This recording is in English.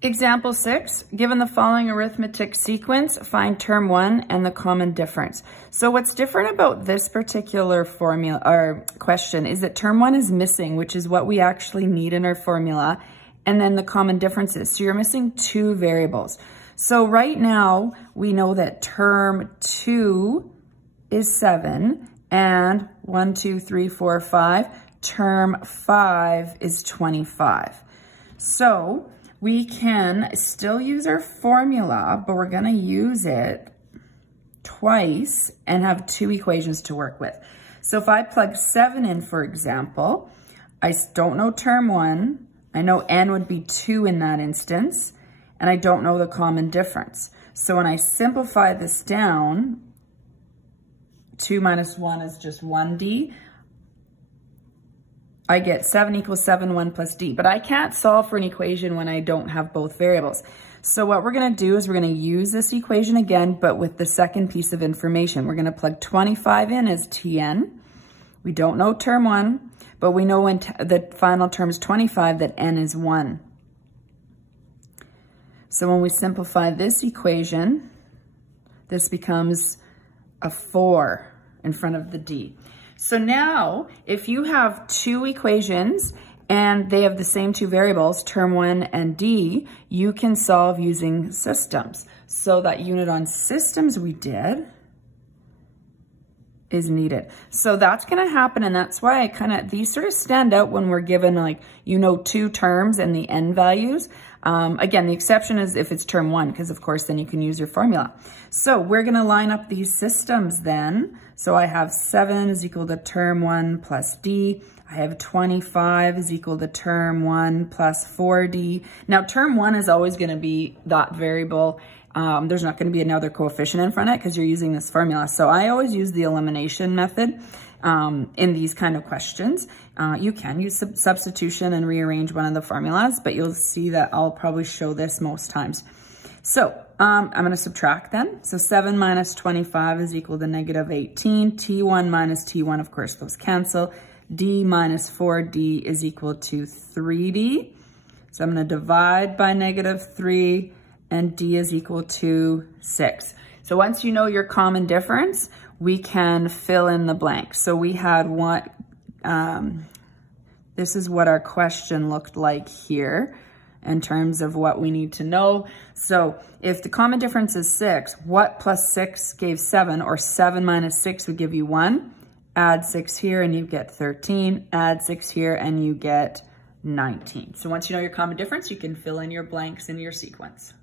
Example 6, given the following arithmetic sequence, find term 1 and the common difference. So what's different about this particular formula or question is that term 1 is missing, which is what we actually need in our formula, and then the common differences. So you're missing 2 variables. So right now we know that term 2 is 7 and 1, 2, 3, 4, 5. Term 5 is 25. So we can still use our formula, but we're gonna use it twice and have 2 equations to work with. So if I plug 7 in, for example, I don't know term 1, I know n would be 2 in that instance, and I don't know the common difference. So when I simplify this down, 2 minus 1 is just 1d. I get 7 equals 7, 1 plus d. But I can't solve for an equation when I don't have both variables. So what we're going to do is we're going to use this equation again, but with the second piece of information. We're going to plug 25 in as tn. We don't know term 1, but we know when the final term is 25 that n is 1. So when we simplify this equation, this becomes a 4 in front of the d. So now, if you have 2 equations and they have the same 2 variables, term 1 and d, you can solve using systems. So that unit on systems we did is needed. So that's gonna happen, and that's why these sort of stand out when we're given 2 terms and the n values. Again, the exception is if it's term 1, because of course then you can use your formula. So we're gonna line up these systems then. So I have 7 is equal to term 1 plus d. I have 25 is equal to term 1 plus 4d. Now term 1 is always gonna be that variable. There's not gonna be another coefficient in front of it because you're using this formula. So I always use the elimination method in these kind of questions. You can use substitution and rearrange one of the formulas, but you'll see that I'll probably show this most times. So I'm going to subtract then. So 7 minus 25 is equal to negative 18. T1 minus T1, of course, those cancel. D minus 4D is equal to 3D. So I'm going to divide by negative 3, and D is equal to 6. So once you know your common difference, we can fill in the blank. So we had what, this is what our question looked like here in terms of what we need to know. So if the common difference is 6, what plus 6 gave 7, or 7 minus 6 would give you 1? Add 6 here and you get 13. Add 6 here and you get 19. So once you know your common difference, you can fill in your blanks in your sequence.